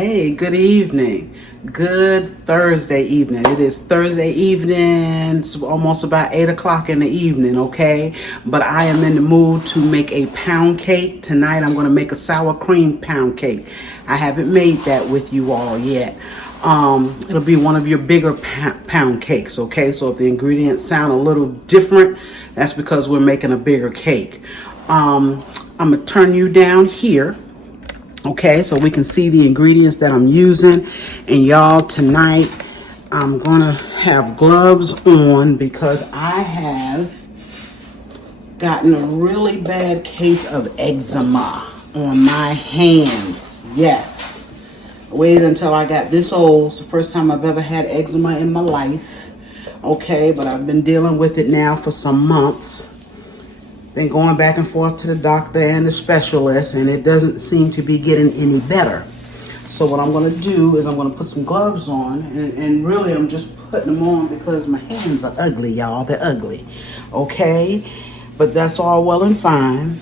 Hey, good evening. Good Thursday evening. It is Thursday evening. It's almost about 8 o'clock in the evening, okay? But I am in the mood to make a pound cake. Tonight I'm going to make a sour cream pound cake. I haven't made that with you all yet. It'll be one of your bigger pound cakes, okay? So if the ingredients sound a little different, that's because we're making a bigger cake. I'm going to turn you down here. Okay, so we can see the ingredients that I'm using. And y'all, tonight I'm gonna have gloves on because I have gotten a really bad case of eczema on my hands. Yes, I waited until I got this old. It's the first time I've ever had eczema in my life. Okay, but I've been dealing with it now for some months. Been going back and forth to the doctor and the specialist, and it doesn't seem to be getting any better. So what I'm going to do is I'm going to put some gloves on, and really I'm just putting them on because my hands are ugly, y'all. They're ugly. Okay? But that's all well and fine.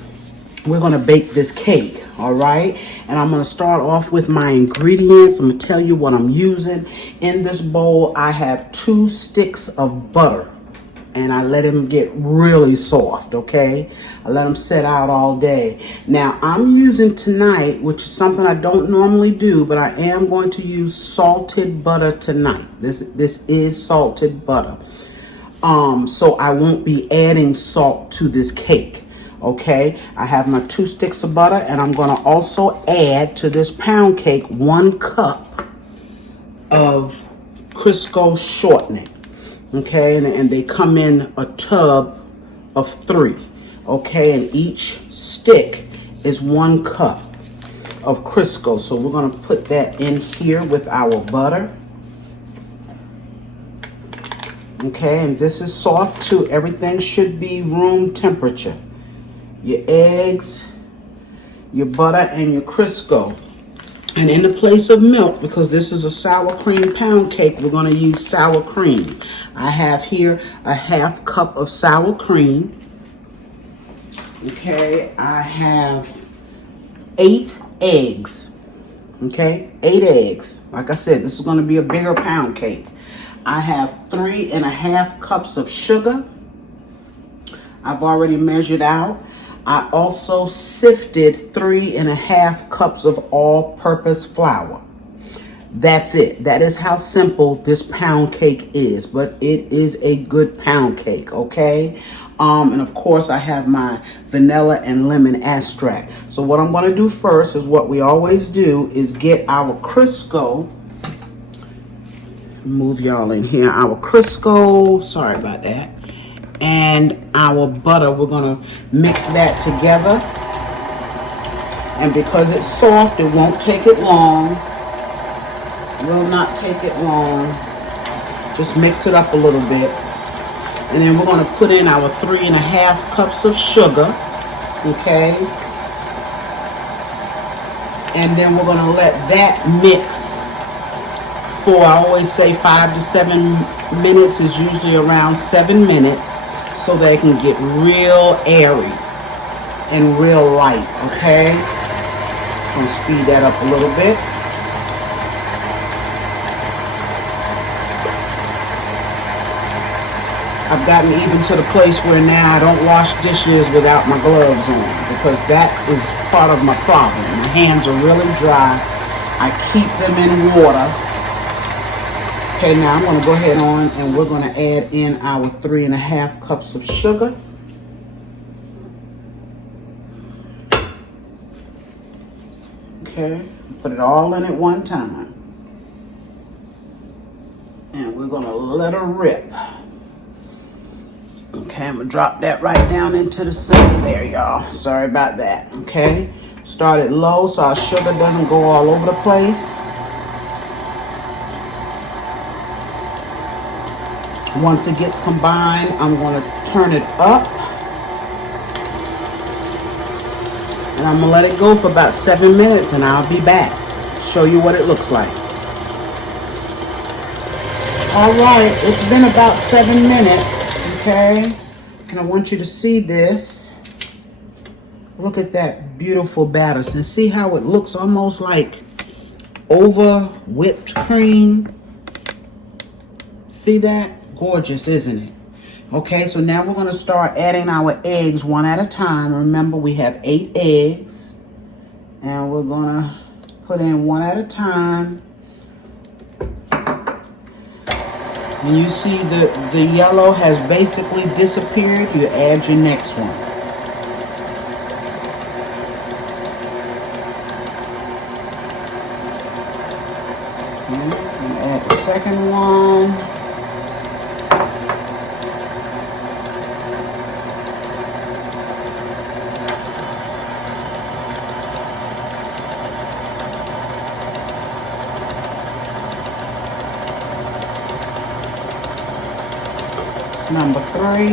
We're going to bake this cake, all right? And I'm going to start off with my ingredients. I'm going to tell you what I'm using. In this bowl, I have 2 sticks of butter. And I let him get really soft, okay? I let him sit out all day. Now, I'm using tonight, which is something I don't normally do, but I am going to use salted butter tonight. This is salted butter. So I won't be adding salt to this cake, okay? I have my 2 sticks of butter, and I'm going to also add to this pound cake 1 cup of Crisco shortening. Okay, and they come in a tub of 3. Okay, and each stick is 1 cup of Crisco. So we're going to put that in here with our butter. Okay, and this is soft too. Everything should be room temperature. Your eggs, your butter, and your Crisco. And in the place of milk, because this is a sour cream pound cake, we're going to use sour cream. I have here a 1/2 cup of sour cream. Okay, I have 8 eggs. Okay, 8 eggs. Like I said, this is going to be a bigger pound cake. I have 3½ cups of sugar. I've already measured out. I also sifted 3½ cups of all-purpose flour. That's it. That is how simple this pound cake is, but it is a good pound cake, okay? And of course, I have my vanilla and lemon extract. So what I'm going to do first is what we always do is get our Crisco. Move y'all in here. Our Crisco. Sorry about that. And our butter, we're gonna mix that together. And because it's soft, it won't take it long. Will not take it long. Just mix it up a little bit. And then we're gonna put in our 3½ cups of sugar. Okay. And then we're gonna let that mix for, I always say 5 to 7 minutes is usually around 7 minutes. So they can get real airy and real light, okay? I'm gonna speed that up a little bit. I've gotten even to the place where now I don't wash dishes without my gloves on because that is part of my problem. My hands are really dry. I keep them in water. Okay, now I'm going to go ahead on and we're going to add in our 3½ cups of sugar. Okay, put it all in at one time. And we're going to let her rip. Okay, I'm going to drop that right down into the sink there, y'all. Sorry about that, okay? Start it low so our sugar doesn't go all over the place. Once it gets combined, I'm going to turn it up. And I'm going to let it go for about 7 minutes and I'll be back. Show you what it looks like. All right, it's been about 7 minutes, okay? And I want you to see this. Look at that beautiful batter and see how it looks almost like over whipped cream. See that? Gorgeous, isn't it? Okay, so now we're going to start adding our eggs one at a time. Remember, we have 8 eggs. And we're going to put in one at a time. And you see the yellow has basically disappeared. You add your next one. Okay, and add the second one. Number 3.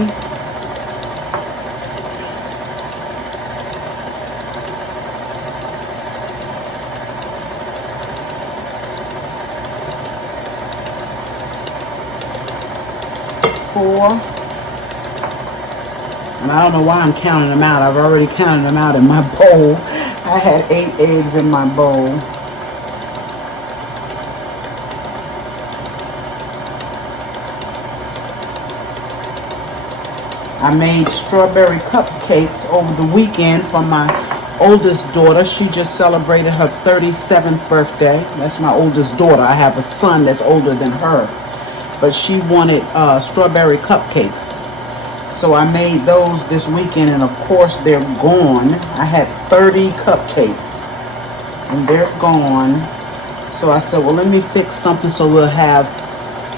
Four. And I don't know why I'm counting them out. I've already counted them out in my bowl. I had 8 eggs in my bowl. I made strawberry cupcakes over the weekend for my oldest daughter. She just celebrated her 37th birthday. That's my oldest daughter. I have a son that's older than her. But she wanted strawberry cupcakes. So I made those this weekend, and of course they're gone. I had 30 cupcakes, and they're gone. So I said, well, let me fix something so we'll have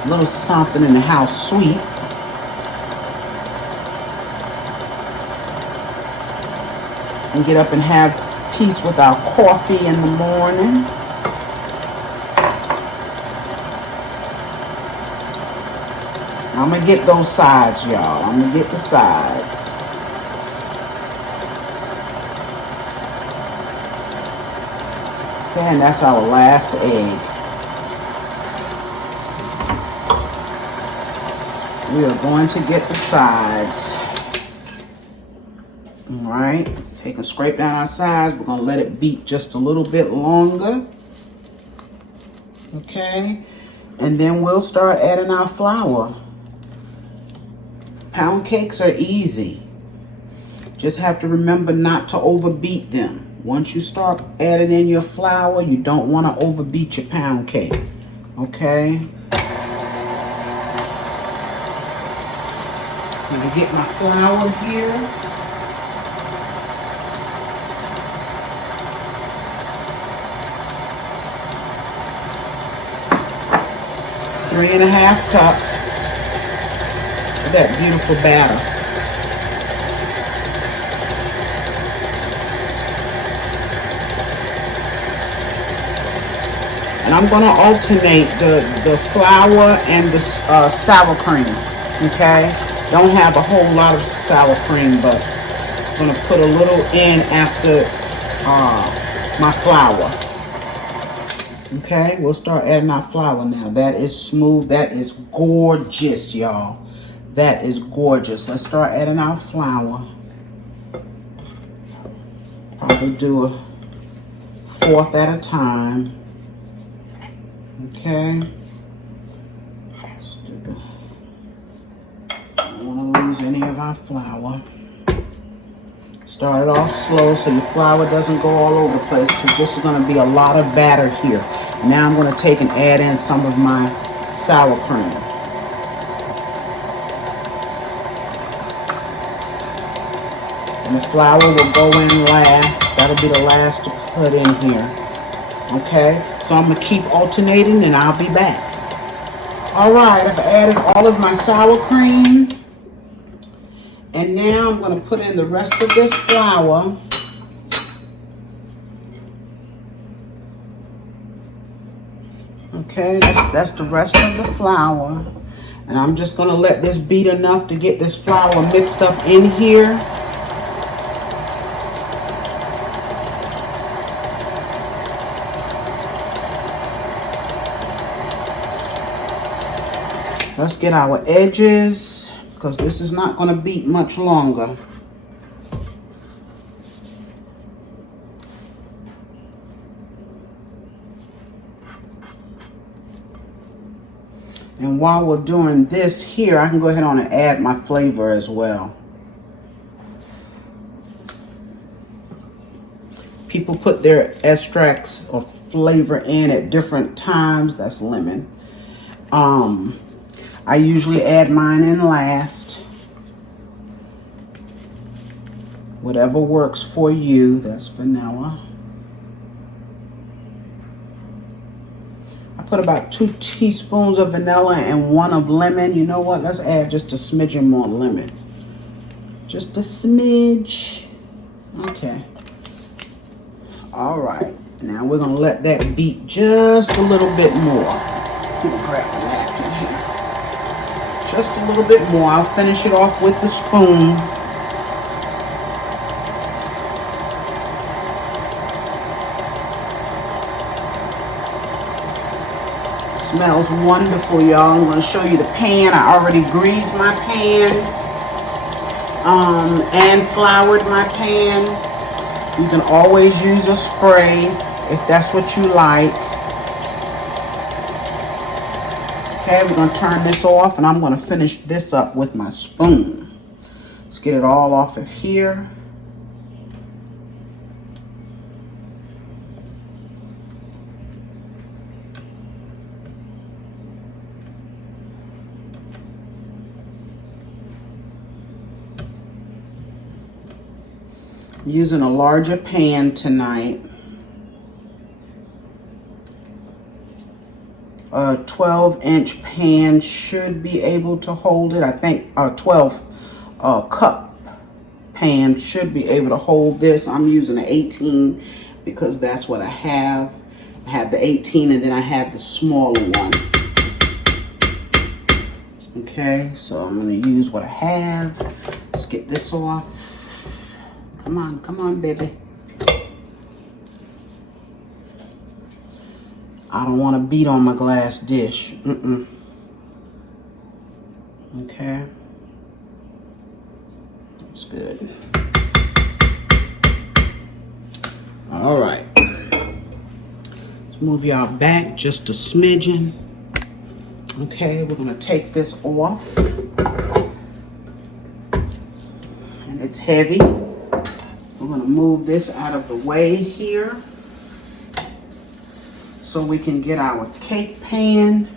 a little something in the house sweet. And get up and have peace with our coffee in the morning. I'm going to get those sides, y'all. I'm going to get the sides. Okay, and that's our last egg. We are going to get the sides. All right. Take and scrape down our sides. We're going to let it beat just a little bit longer. Okay. And then we'll start adding our flour. Pound cakes are easy. Just have to remember not to overbeat them. Once you start adding in your flour, you don't want to overbeat your pound cake. Okay. I'm going to get my flour here. Three and a half cups of that beautiful batter. And I'm going to alternate the flour and the sour cream. Okay? Don't have a whole lot of sour cream, but I'm going to put a little in after my flour. Okay, we'll start adding our flour now. That is smooth. That is gorgeous, y'all. That is gorgeous. Let's start adding our flour. Probably do a fourth at a time. Okay. Don't want to lose any of our flour. Start it off slow so your flour doesn't go all over the place, because this is going to be a lot of batter here. Now I'm going to take and add in some of my sour cream. And the flour will go in last. That'll be the last to put in here. Okay, so I'm going to keep alternating and I'll be back. Alright, I've added all of my sour cream. And now I'm going to put in the rest of this flour. Okay, that's the rest of the flour. And I'm just going to let this beat enough to get this flour mixed up in here. Let's get our edges, because this is not going to beat much longer. And while we're doing this here, I can go ahead on and add my flavor as well. People put their extracts or flavor in at different times. That's lemon. I usually add mine in last. Whatever works for you. That's vanilla. I put about 2 teaspoons of vanilla and 1 of lemon. You know what? Let's add just a smidgen more lemon. Just a smidge. Okay. All right. Now we're going to let that beat just a little bit more. Grab the napkin here. Just a little bit more. I'll finish it off with the spoon. Smells wonderful, y'all. I'm going to show you the pan. I already greased my pan and floured my pan. You can always use a spray if that's what you like. Okay, we're going to turn this off, and I'm going to finish this up with my spoon. Let's get it all off of here. I'm using a larger pan tonight. A 12-inch pan should be able to hold it. I think a 12 cup pan should be able to hold this. I'm using an 18 because that's what I have. I have the 18 and then I have the smaller one. Okay, so I'm going to use what I have. Let's get this off. Come on, baby. I don't want to beat on my glass dish. Okay. That's good. All right. Let's move y'all back just a smidgen. Okay, we're going to take this off. And it's heavy. We're going to move this out of the way here so we can get our cake pan.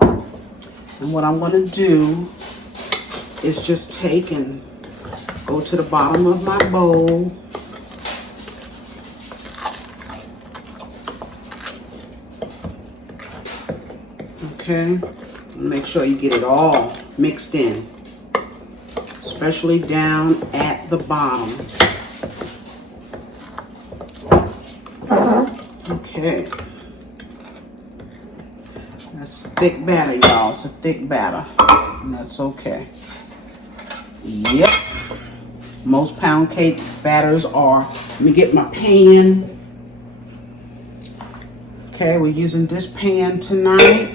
And what I'm going to do is just take and go to the bottom of my bowl. Okay, make sure you get it all mixed in, especially down at the bottom. Okay, that's thick batter, y'all. It's a thick batter, and that's okay. Yep, most pound cake batters are. Let me get my pan. Okay, we're using this pan tonight.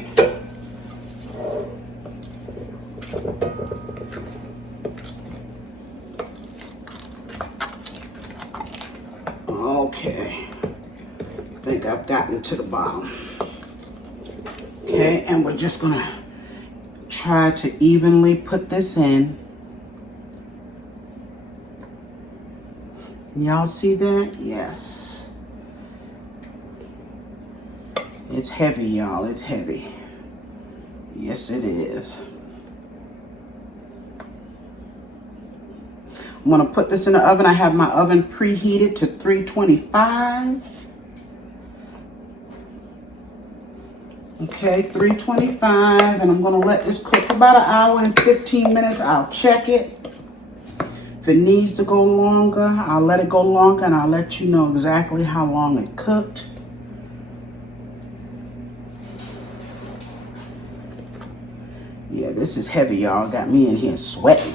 Okay, I think I've gotten to the bottom. Okay, and we're just gonna try to evenly put this in. Y'all see that? Yes. It's heavy, y'all. It's heavy. Yes, it is. I'm going to put this in the oven. I have my oven preheated to 325. Okay, 325. And I'm going to let this cook for about 1 hour and 15 minutes. I'll check it. If it needs to go longer, I'll let it go longer, and I'll let you know exactly how long it cooked. Yeah, this is heavy, y'all. Got me in here sweating.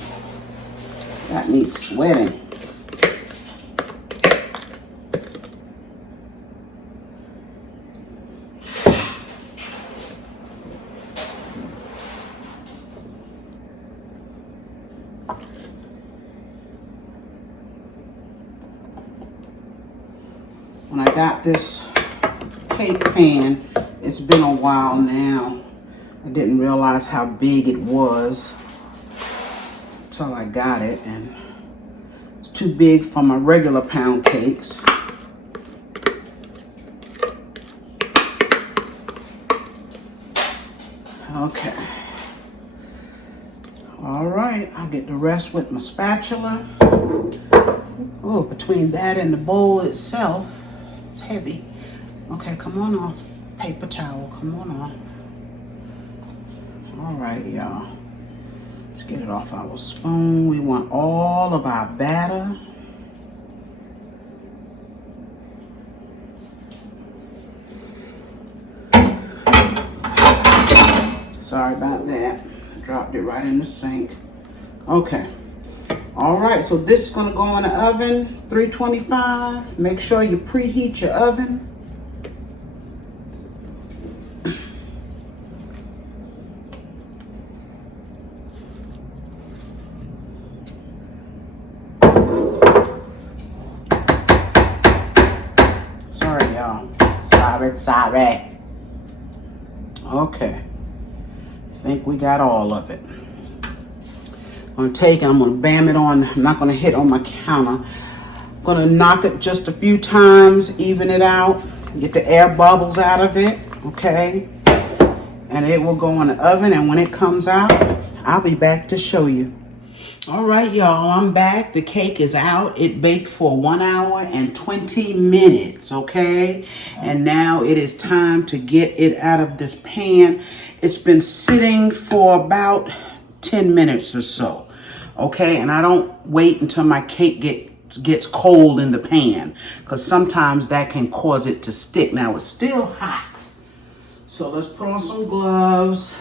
Got me sweating. When I got this cake pan It's been a while now. I didn't realize how big it was until I got it, and it's too big for my regular pound cakes. Okay. All right, I'll get the rest with my spatula. Oh, between that and the bowl itself, it's heavy. Okay, come on off. Paper towel, come on off. All right, y'all. Let's get it off our spoon. We want all of our batter. Sorry about that. I dropped it right in the sink. Okay. All right, so this is gonna go in the oven, 325. Make sure you preheat your oven. Sorry, y'all. Sorry. Okay. I think we got all of it. I'm gonna take it, I'm gonna bam it on. I'm not gonna hit on my counter. I'm gonna knock it just a few times, even it out, get the air bubbles out of it, okay? And it will go in the oven, and when it comes out, I'll be back to show you. All right, y'all, I'm back. The cake is out. It baked for 1 hour and 20 minutes, okay? And now it is time to get it out of this pan. It's been sitting for about 10 minutes or so. Okay, and I don't wait until my cake gets cold in the pan, because sometimes that can cause it to stick. Now it's still hot, so let's put on some gloves,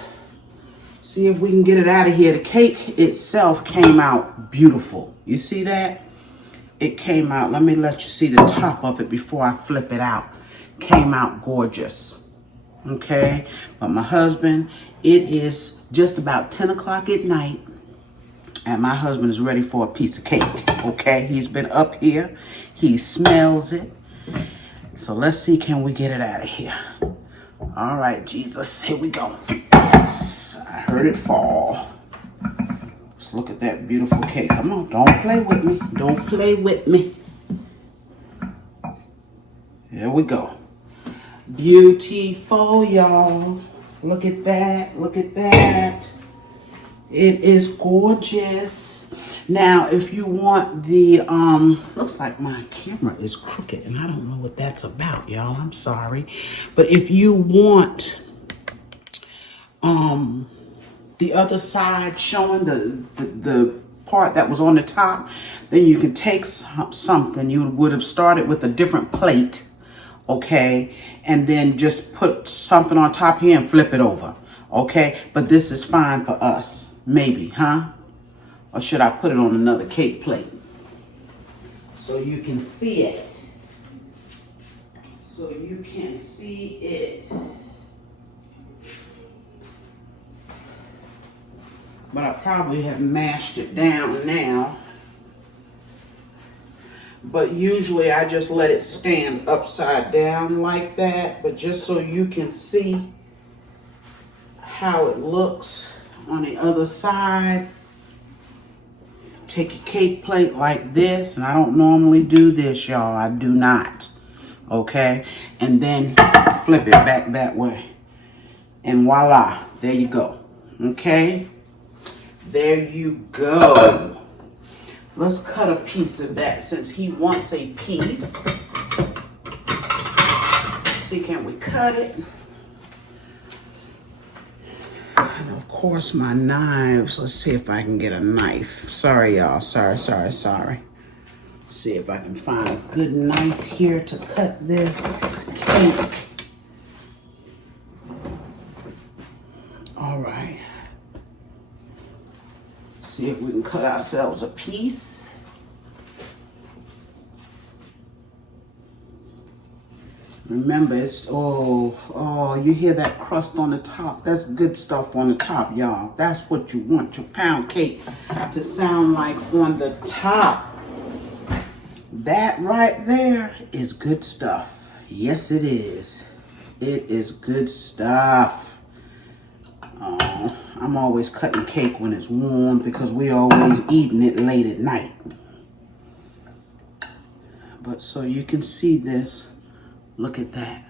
see if we can get it out of here. The cake itself came out beautiful. You see that? It came out, let me let you see the top of it before I flip it out. Came out gorgeous. Okay, but my husband, it is just about 10 o'clock at night, and my husband is ready for a piece of cake, okay? He's been up here. He smells it. So let's see, can we get it out of here? All right, Jesus, here we go. Yes, I heard it fall. Let's look at that beautiful cake. Come on, don't play with me. Don't play with me. There we go. Beautiful, y'all. Look at that. Look at that. It is gorgeous. Now, if you want the, looks like my camera is crooked and I don't know what that's about, y'all. I'm sorry. But if you want, the other side showing the part that was on the top, then you can take something. You would have started with a different plate, okay? And then just put something on top here and flip it over, okay? But this is fine for us. Maybe, huh? Or should I put it on another cake plate so you can see it? So you can see it. But I probably have mashed it down now. But usually I just let it stand upside down like that. But just so you can see how it looks on the other side. Take your cake plate like this, and I don't normally do this, y'all. I do not. Okay? And then flip it back that way. And voila, there you go. Okay? There you go. Let's cut a piece of that since he wants a piece. Let's see, can we cut it? And of course, my knives. Let's see if I can get a knife. Sorry, y'all. Sorry. See if I can find a good knife here to cut this cake. All right. See if we can cut ourselves a piece. Remember, it's, oh, you hear that crust on the top? That's good stuff on the top, y'all. That's what you want your pound cake to sound like on the top. That right there is good stuff. Yes, it is. It is good stuff. I'm always cutting cake when it's warm because we always eating it late at night. But so you can see this. Look at that.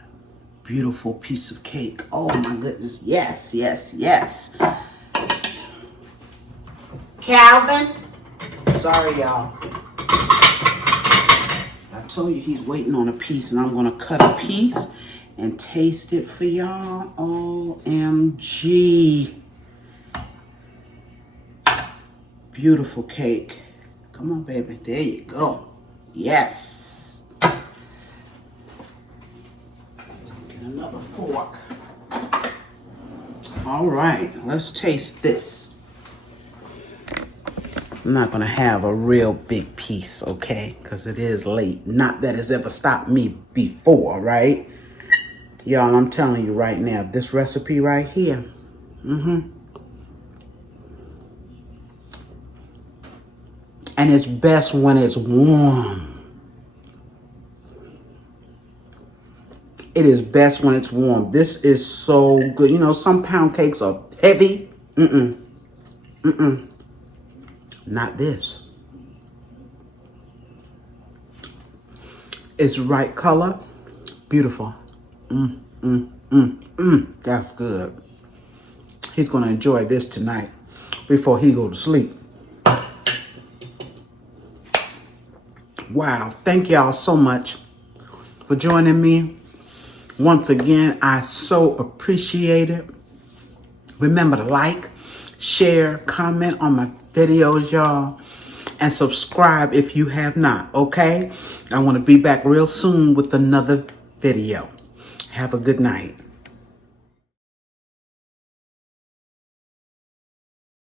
Beautiful piece of cake. Oh my goodness. Yes, yes, yes. Calvin. Sorry, y'all. I told you he's waiting on a piece, and I'm going to cut a piece and taste it for y'all. OMG. Beautiful cake. Come on, baby. There you go. Yes. Get another fork. All right, let's taste this. I'm not going to have a real big piece, okay? Because it is late. Not that it's ever stopped me before, right? Y'all, I'm telling you right now, this recipe right here. And it's best when it's warm. It is best when it's warm. This is so good. You know, some pound cakes are heavy. Not this. It's right color. Beautiful. That's good. He's going to enjoy this tonight before he go to sleep. Wow. Thank y'all so much for joining me. Once again, I so appreciate it. Remember to like, share, comment on my videos, y'all, and subscribe if you have not, okay? I want to be back real soon with another video. Have a good night.